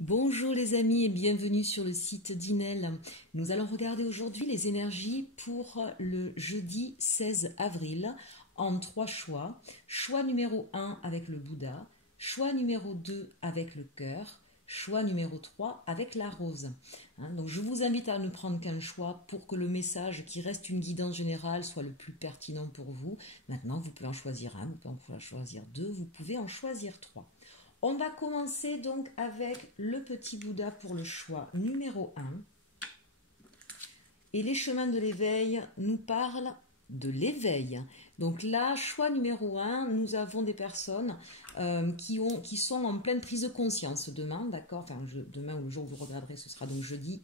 Bonjour les amis et bienvenue sur le site d'Inel. Nous allons regarder aujourd'hui les énergies pour le jeudi 16 avril en 3 choix. Choix numéro 1 avec le Bouddha, choix numéro 2 avec le cœur, choix numéro 3 avec la rose. Donc je vous invite à ne prendre qu'un choix pour que le message qui reste une guidance générale soit le plus pertinent pour vous. Maintenant vous pouvez en choisir un, vous pouvez en choisir deux, vous pouvez en choisir trois. On va commencer donc avec le petit Bouddha pour le choix numéro 1. Et les chemins de l'éveil nous parlent de l'éveil. Donc là, choix numéro 1, nous avons des personnes qui sont en pleine prise de conscience demain, d'accord, enfin demain ou le jour où vous regarderez, ce sera donc jeudi.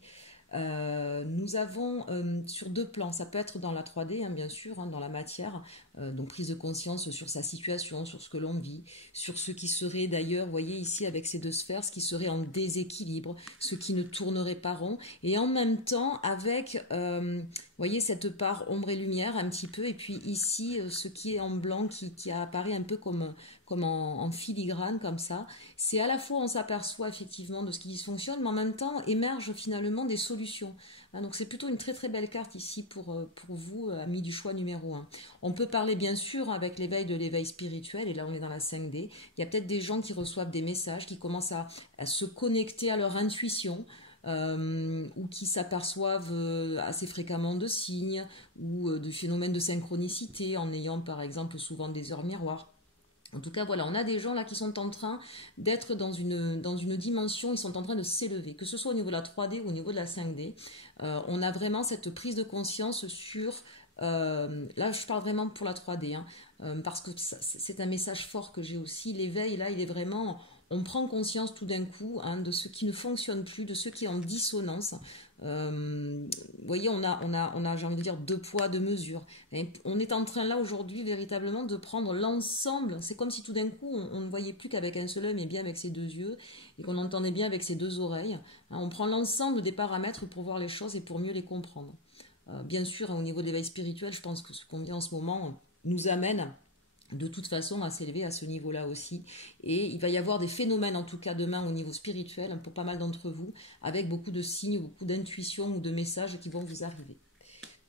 Nous avons sur deux plans, ça peut être dans la 3D bien sûr, dans la matière, donc prise de conscience sur sa situation, sur ce que l'on vit, sur ce qui serait d'ailleurs, vous voyez ici avec ces deux sphères, ce qui serait en déséquilibre, ce qui ne tournerait pas rond, et en même temps avec, vous voyez cette part ombre et lumière un petit peu, et puis ici ce qui est en blanc qui apparaît un peu comme en filigrane comme ça. C'est à la fois on s'aperçoit effectivement de ce qui dysfonctionne, mais en même temps émergent finalement des solutions. Donc c'est plutôt une très très belle carte ici pour vous, amis du choix numéro 1. On peut parler bien sûr avec l'éveil de l'éveil spirituel, et là on est dans la 5D. Il y a peut-être des gens qui reçoivent des messages, qui commencent à se connecter à leur intuition, ou qui s'aperçoivent assez fréquemment de signes ou de phénomènes de synchronicité en ayant par exemple souvent des heures miroirs. En tout cas, voilà, on a des gens là qui sont en train d'être dans une dimension, ils sont en train de s'élever, que ce soit au niveau de la 3D ou au niveau de la 5D. On a vraiment cette prise de conscience sur... là, je parle vraiment pour la 3D, parce que c'est un message fort que j'ai aussi. L'éveil, là, il est vraiment... On prend conscience tout d'un coup de ce qui ne fonctionne plus, de ce qui est en dissonance. Vous voyez, on a, j'ai envie de dire, deux poids, deux mesures. Et on est en train là aujourd'hui véritablement de prendre l'ensemble. C'est comme si tout d'un coup on ne voyait plus qu'avec un seul œil, mais bien avec ses deux yeux, et qu'on entendait bien avec ses deux oreilles. On prend l'ensemble des paramètres pour voir les choses et pour mieux les comprendre. Bien sûr, au niveau de l'éveil spirituel, je pense que ce qu'on vit en ce moment nous amène de toute façon à s'élever à ce niveau-là aussi. Et il va y avoir des phénomènes, en tout cas demain au niveau spirituel, pour pas mal d'entre vous, avec beaucoup de signes, beaucoup d'intuitions ou de messages qui vont vous arriver.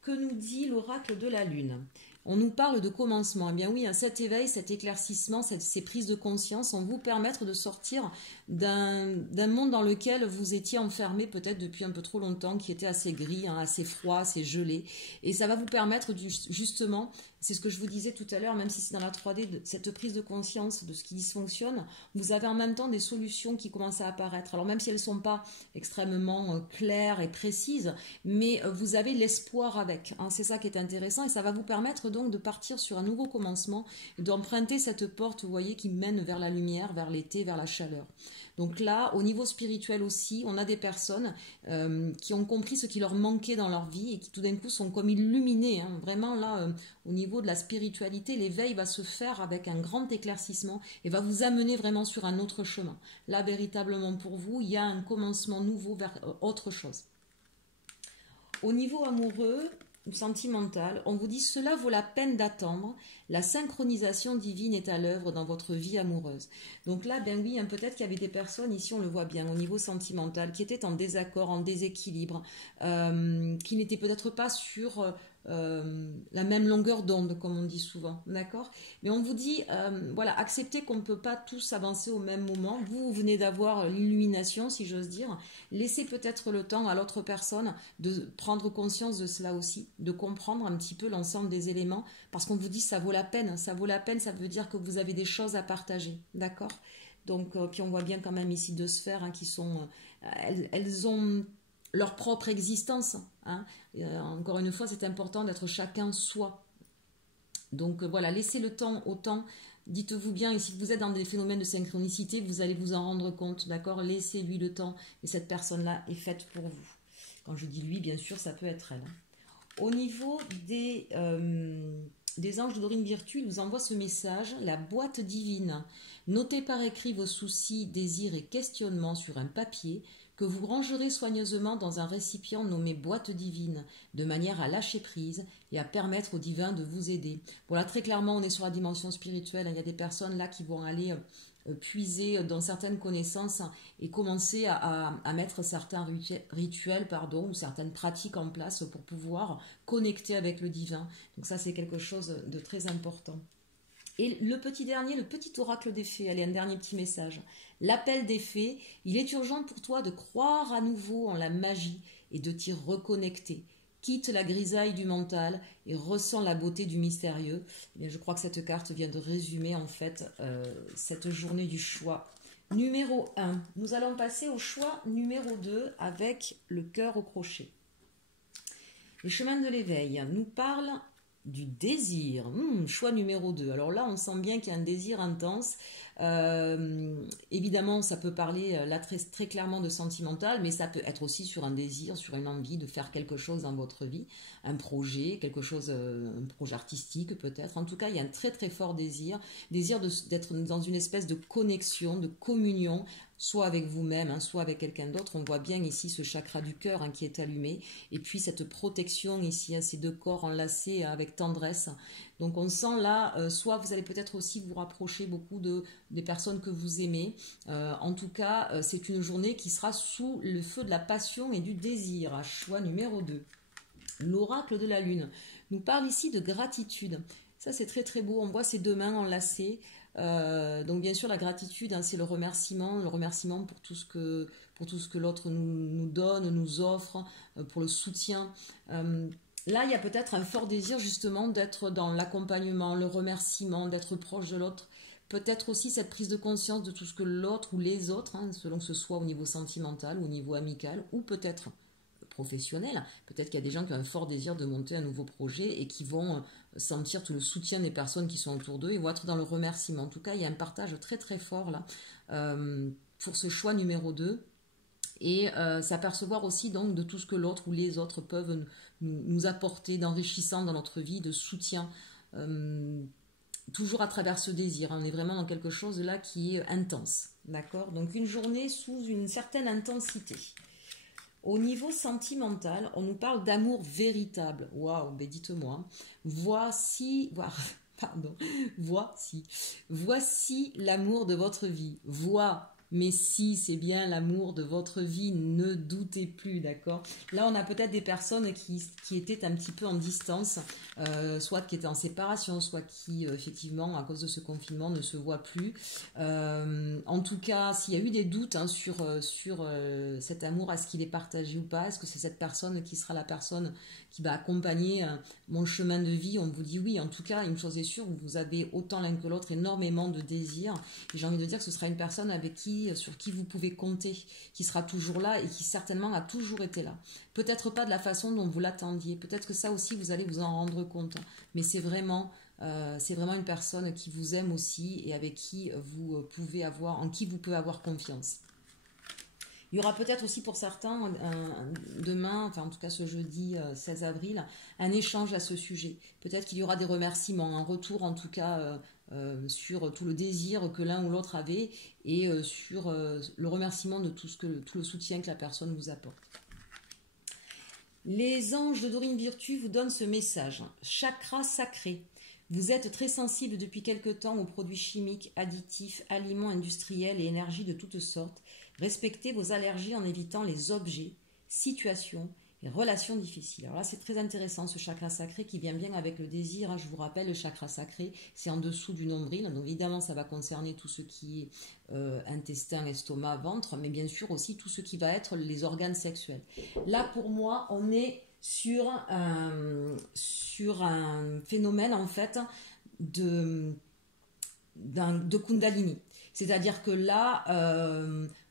Que nous dit l'oracle de la Lune ? On nous parle de commencement. Eh bien oui, cet éveil, cet éclaircissement, ces prises de conscience vont vous permettre de sortir d'un monde dans lequel vous étiez enfermé peut-être depuis un peu trop longtemps, qui était assez gris, assez froid, assez gelé. Et ça va vous permettre justement, c'est ce que je vous disais tout à l'heure, même si c'est dans la 3D, cette prise de conscience de ce qui dysfonctionne, vous avez en même temps des solutions qui commencent à apparaître. Alors même si elles ne sont pas extrêmement claires et précises, mais vous avez l'espoir avec. C'est ça qui est intéressant, et ça va vous permettre donc de partir sur un nouveau commencement, d'emprunter cette porte, vous voyez, qui mène vers la lumière, vers l'été, vers la chaleur. Donc là, au niveau spirituel aussi, on a des personnes qui ont compris ce qui leur manquait dans leur vie et qui tout d'un coup sont comme illuminées. Vraiment là, au niveau de la spiritualité, l'éveil va se faire avec un grand éclaircissement et va vous amener vraiment sur un autre chemin. Là, véritablement pour vous, il y a un commencement nouveau vers autre chose. Au niveau amoureux ou sentimental, on vous dit cela vaut la peine d'attendre. La synchronisation divine est à l'œuvre dans votre vie amoureuse. Donc là, ben oui, peut-être qu'il y avait des personnes, ici on le voit bien, au niveau sentimental, qui étaient en désaccord, en déséquilibre, qui n'étaient peut-être pas sur la même longueur d'onde, comme on dit souvent, d'accord ? Mais on vous dit, voilà, acceptez qu'on ne peut pas tous avancer au même moment. Vous venez d'avoir l'illumination, si j'ose dire. Laissez peut-être le temps à l'autre personne de prendre conscience de cela aussi, de comprendre un petit peu l'ensemble des éléments, parce qu'on vous dit ça vaut la peine, ça veut dire que vous avez des choses à partager, d'accord ? Donc, puis on voit bien quand même ici deux sphères qui sont, elles ont leur propre existence. Encore une fois, c'est important d'être chacun soi. Donc voilà, laissez le temps au temps. Dites-vous bien, et si vous êtes dans des phénomènes de synchronicité, vous allez vous en rendre compte, d'accord ? Laissez-lui le temps, et cette personne-là est faite pour vous. Quand je dis lui, bien sûr, ça peut être elle. Au niveau des anges de Dorine Virtue, ils nous envoient ce message, la boîte divine. Notez par écrit vos soucis, désirs et questionnements sur un papier que vous rangerez soigneusement dans un récipient nommé boîte divine, de manière à lâcher prise et à permettre au divin de vous aider. Voilà, très clairement, on est sur la dimension spirituelle. Il y a des personnes là qui vont aller puiser dans certaines connaissances et commencer à mettre certains rituels, ou certaines pratiques en place pour pouvoir connecter avec le divin. Donc ça, c'est quelque chose de très important. Et le petit oracle des fées, allez, un dernier petit message. L'appel des fées, il est urgent pour toi de croire à nouveau en la magie et de t'y reconnecter. Quitte la grisaille du mental et ressens la beauté du mystérieux. Eh bien, je crois que cette carte vient de résumer en fait cette journée du choix. Numéro 1, nous allons passer au choix numéro 2 avec le cœur au crochet. Le chemin de l'éveil nous parle du désir. Choix numéro 2. Alors là, on sent bien qu'il y a un désir intense. Évidemment, ça peut parler là très clairement de sentimental, mais ça peut être aussi sur un désir, sur une envie de faire quelque chose dans votre vie, un projet, un projet artistique peut-être. En tout cas, il y a un très très fort désir d'être dans une espèce de connexion, de communion, soit avec vous-même, soit avec quelqu'un d'autre. On voit bien ici ce chakra du cœur qui est allumé, et puis cette protection ici, ces deux corps enlacés avec tendresse. Donc on sent là, soit vous allez peut-être aussi vous rapprocher beaucoup des personnes que vous aimez. En tout cas, c'est une journée qui sera sous le feu de la passion et du désir. À choix numéro 2. L'oracle de la lune nous parle ici de gratitude. Ça, c'est très très beau. On voit ces deux mains enlacées. Donc bien sûr, la gratitude, c'est le remerciement pour tout ce que l'autre nous donne, nous offre, pour le soutien. Là, il y a peut-être un fort désir justement d'être dans l'accompagnement, le remerciement, d'être proche de l'autre. Peut-être aussi cette prise de conscience de tout ce que l'autre ou les autres, selon que ce soit au niveau sentimental ou au niveau amical, ou peut-être professionnel. Peut-être qu'il y a des gens qui ont un fort désir de monter un nouveau projet et qui vont sentir tout le soutien des personnes qui sont autour d'eux et vont être dans le remerciement. En tout cas, il y a un partage très très fort là pour ce choix numéro 2. Et s'apercevoir aussi donc de tout ce que l'autre ou les autres peuvent nous apporter d'enrichissant dans notre vie, de soutien, toujours à travers ce désir. On est vraiment dans quelque chose là qui est intense, d'accord? Donc une journée sous une certaine intensité. Au niveau sentimental, on nous parle d'amour véritable. Waouh, mais dites-moi, voici l'amour de votre vie. Mais si c'est bien l'amour de votre vie, ne doutez plus, d'accord? Là, on a peut-être des personnes qui étaient un petit peu en distance, soit qui étaient en séparation, soit qui, effectivement, à cause de ce confinement, ne se voient plus. En tout cas, s'il y a eu des doutes sur cet amour, est-ce qu'il est partagé ou pas? Est-ce que c'est cette personne qui sera la personne qui va accompagner mon chemin de vie? On vous dit oui. En tout cas, une chose est sûre, vous avez autant l'un que l'autre énormément de désirs. Et j'ai envie de dire que ce sera une personne sur qui vous pouvez compter, qui sera toujours là et qui certainement a toujours été là. Peut-être pas de la façon dont vous l'attendiez. Peut-être que ça aussi, vous allez vous en rendre compte. Mais c'est vraiment une personne qui vous aime aussi et avec qui en qui vous pouvez avoir confiance. Il y aura peut-être aussi pour certains, demain, enfin en tout cas ce jeudi 16 avril, un échange à ce sujet. Peut-être qu'il y aura des remerciements, un retour en tout cas sur tout le désir que l'un ou l'autre avait et sur le remerciement de tout le soutien que la personne vous apporte. Les anges de Dorine Virtue vous donnent ce message. Chakra sacré. Vous êtes très sensible depuis quelque temps aux produits chimiques, additifs, aliments industriels et énergies de toutes sortes. Respectez vos allergies en évitant les objets, situations et relations difficiles. Alors là, c'est très intéressant ce chakra sacré qui vient bien avec le désir. Je vous rappelle, le chakra sacré, c'est en dessous du nombril. Donc évidemment, ça va concerner tout ce qui est intestin, estomac, ventre, mais bien sûr aussi tout ce qui va être les organes sexuels. Là, pour moi, on est sur un phénomène en fait de Kundalini. C'est-à-dire que là,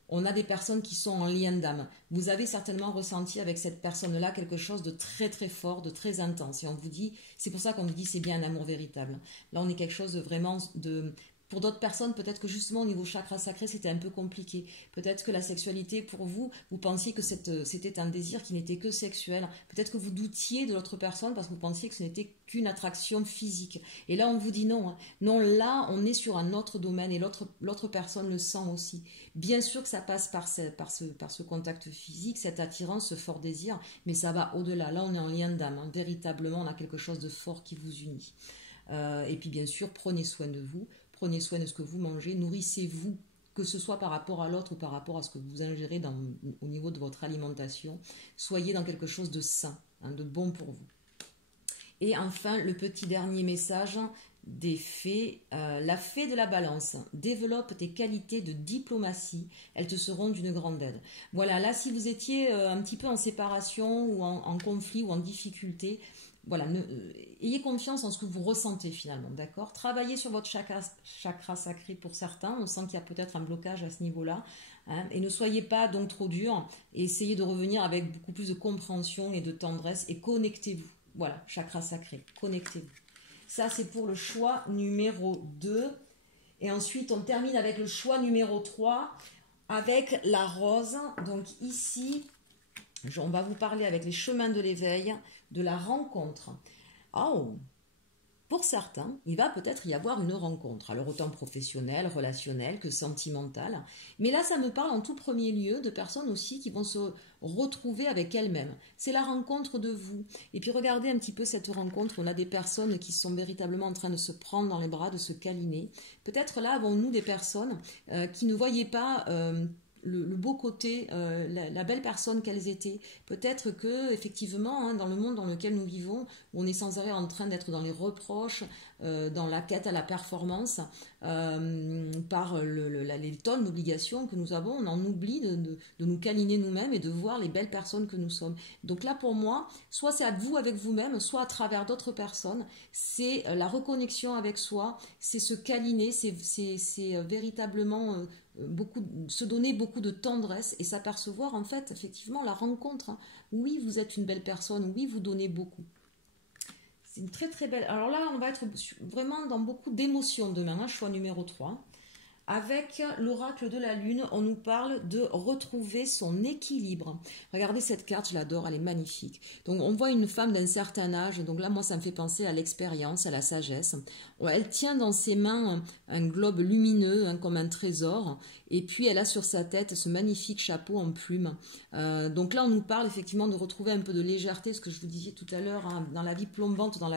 on a des personnes qui sont en lien d'âme. Vous avez certainement ressenti avec cette personne-là quelque chose de très très fort, de très intense. Et on vous dit, c'est pour ça qu'on vous dit c'est bien un amour véritable. Là, on est quelque chose de vraiment de... Pour d'autres personnes, peut-être que justement au niveau chakra sacré, c'était un peu compliqué. Peut-être que la sexualité, pour vous, vous pensiez que c'était un désir qui n'était que sexuel. Peut-être que vous doutiez de l'autre personne parce que vous pensiez que ce n'était qu'une attraction physique. Et là, on vous dit non. Non, là, on est sur un autre domaine et l'autre personne le sent aussi. Bien sûr que ça passe par ce contact physique, cette attirance, ce fort désir, mais ça va au-delà. Là, on est en lien d'âme. Véritablement, on a quelque chose de fort qui vous unit. Et puis, bien sûr, prenez soin de vous. prenez soin de ce que vous mangez, nourrissez-vous, que ce soit par rapport à l'autre ou par rapport à ce que vous ingérez au niveau de votre alimentation. Soyez dans quelque chose de sain, hein, de bon pour vous. Et enfin, le petit dernier message des fées, la fée de la balance, développe tes qualités de diplomatie, elles te seront d'une grande aide. Voilà, là si vous étiez un petit peu en séparation ou en conflit ou en difficulté, voilà, ayez confiance en ce que vous ressentez finalement, d'accord? Travaillez sur votre chakra sacré pour certains, on sent qu'il y a peut-être un blocage à ce niveau-là, hein, et ne soyez pas donc trop dur, et essayez de revenir avec beaucoup plus de compréhension et de tendresse, et connectez-vous. Voilà, chakra sacré, connectez-vous. Ça, c'est pour le choix numéro 2. Et ensuite, on termine avec le choix numéro 3, avec la rose. Donc ici, on va vous parler avec les chemins de l'éveil, de la rencontre. Oh, pour certains, il va peut-être y avoir une rencontre, alors autant professionnelle, relationnelle que sentimentale. Mais là, ça me parle en tout premier lieu de personnes aussi qui vont se retrouver avec elles-mêmes. C'est la rencontre de vous. Et puis regardez un petit peu cette rencontre, on a des personnes qui sont véritablement en train de se prendre dans les bras, de se câliner. Peut-être là avons-nous des personnes qui ne voyaient pas le beau côté, la belle personne qu'elles étaient. Peut-être que effectivement, hein, dans le monde dans lequel nous vivons, où on est sans arrêt en train d'être dans les reproches, dans la quête à la performance, par les tonnes d'obligations que nous avons, on en oublie de nous câliner nous-mêmes et de voir les belles personnes que nous sommes. Donc là, pour moi, soit c'est à vous avec vous-même, soit à travers d'autres personnes, c'est la reconnexion avec soi, c'est se câliner, c'est véritablement se donner beaucoup de tendresse et s'apercevoir en fait effectivement la rencontre. Hein. Oui, vous êtes une belle personne, oui, vous donnez beaucoup. C'est une très très belle. Alors là, on va être vraiment dans beaucoup d'émotions demain, hein, choix numéro 3. Avec l'oracle de la lune, on nous parle de retrouver son équilibre. Regardez cette carte, je l'adore, elle est magnifique. Donc on voit une femme d'un certain âge, donc là moi ça me fait penser à l'expérience, à la sagesse. Elle tient dans ses mains un globe lumineux, hein, comme un trésor, et puis elle a sur sa tête ce magnifique chapeau en plumes. Donc là on nous parle effectivement de retrouver un peu de légèreté, ce que je vous disais tout à l'heure, hein, dans la vie plombante dans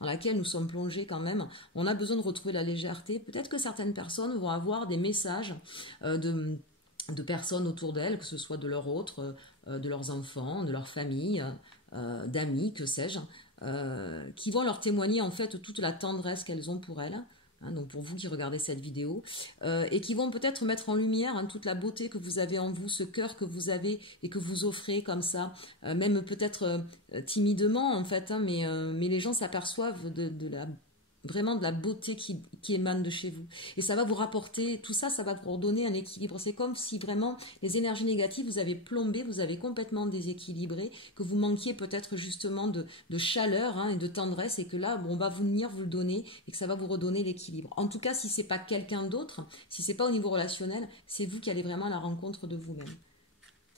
laquelle nous sommes plongés quand même. On a besoin de retrouver la légèreté. Peut-être que certaines personnes vont avoir des messages de personnes autour d'elles, que ce soit de leurs autres, de leurs enfants, de leur famille, d'amis, que sais-je, qui vont leur témoigner en fait toute la tendresse qu'elles ont pour elles. Hein, donc pour vous qui regardez cette vidéo, et qui vont peut-être mettre en lumière, hein, toute la beauté que vous avez en vous, ce cœur que vous avez et que vous offrez comme ça, même peut-être timidement en fait, hein, mais les gens s'aperçoivent vraiment de la beauté qui émane de chez vous. Et ça va vous rapporter, tout ça, ça va vous redonner un équilibre. C'est comme si vraiment les énergies négatives vous avez plombé, vous avez complètement déséquilibré, que vous manquiez peut-être justement de chaleur, hein, et de tendresse, et que là, bon, on va venir vous le donner et que ça va vous redonner l'équilibre. En tout cas, si c'est pas quelqu'un d'autre, si c'est pas au niveau relationnel, c'est vous qui allez vraiment à la rencontre de vous-même.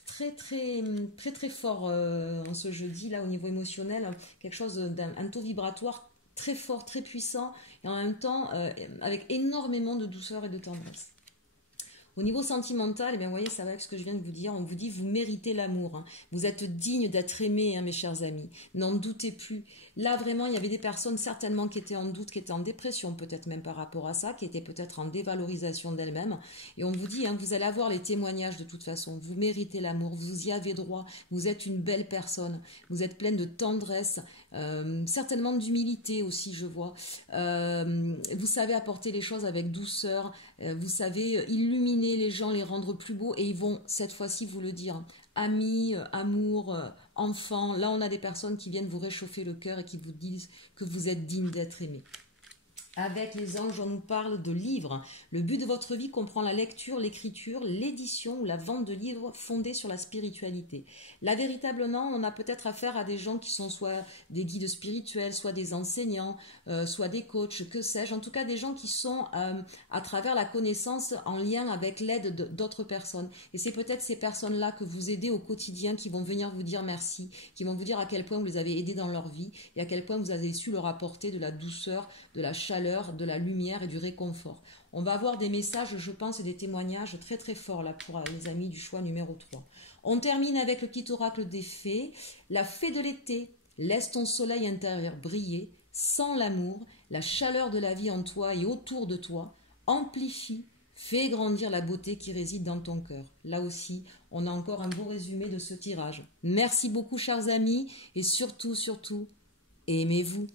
Très très très très fort en ce jeudi là au niveau émotionnel, quelque chose d'un taux vibratoire très fort, très puissant, et en même temps avec énormément de douceur et de tendresse. Au niveau sentimental, eh bien, vous voyez, ça va avec ce que je viens de vous dire. On vous dit, vous méritez l'amour. Hein. Vous êtes digne d'être aimé, hein, mes chers amis. N'en doutez plus. Là, vraiment, il y avait des personnes certainement qui étaient en doute, qui étaient en dépression, peut-être même par rapport à ça, qui étaient peut-être en dévalorisation d'elles-mêmes. Et on vous dit, hein, vous allez avoir les témoignages de toute façon. Vous méritez l'amour, vous y avez droit. Vous êtes une belle personne. Vous êtes pleine de tendresse, certainement d'humilité aussi, je vois. Vous savez apporter les choses avec douceur. Vous savez illuminer les gens, les rendre plus beaux, et ils vont cette fois-ci vous le dire. Amis, amour, enfants, là on a des personnes qui viennent vous réchauffer le cœur et qui vous disent que vous êtes digne d'être aimé. Avec les anges, on nous parle de livres. Le but de votre vie comprend la lecture, l'écriture, l'édition ou la vente de livres fondés sur la spiritualité. Là, véritablement, on a peut-être affaire à des gens qui sont soit des guides spirituels, soit des enseignants, soit des coachs, que sais-je. En tout cas, des gens qui sont à travers la connaissance en lien avec l'aide d'autres personnes. Et c'est peut-être ces personnes-là que vous aidez au quotidien qui vont venir vous dire merci, qui vont vous dire à quel point vous les avez aidés dans leur vie et à quel point vous avez su leur apporter de la douceur, de la chaleur, de la lumière et du réconfort. On va avoir des messages, je pense, et des témoignages très très forts là pour les amis du choix numéro 3. On termine avec le petit oracle des fées. La fée de l'été, laisse ton soleil intérieur briller. Sans l'amour, la chaleur de la vie en toi et autour de toi, amplifie, fais grandir la beauté qui réside dans ton cœur. Là aussi, on a encore un beau résumé de ce tirage. Merci beaucoup, chers amis, et surtout, surtout, aimez-vous.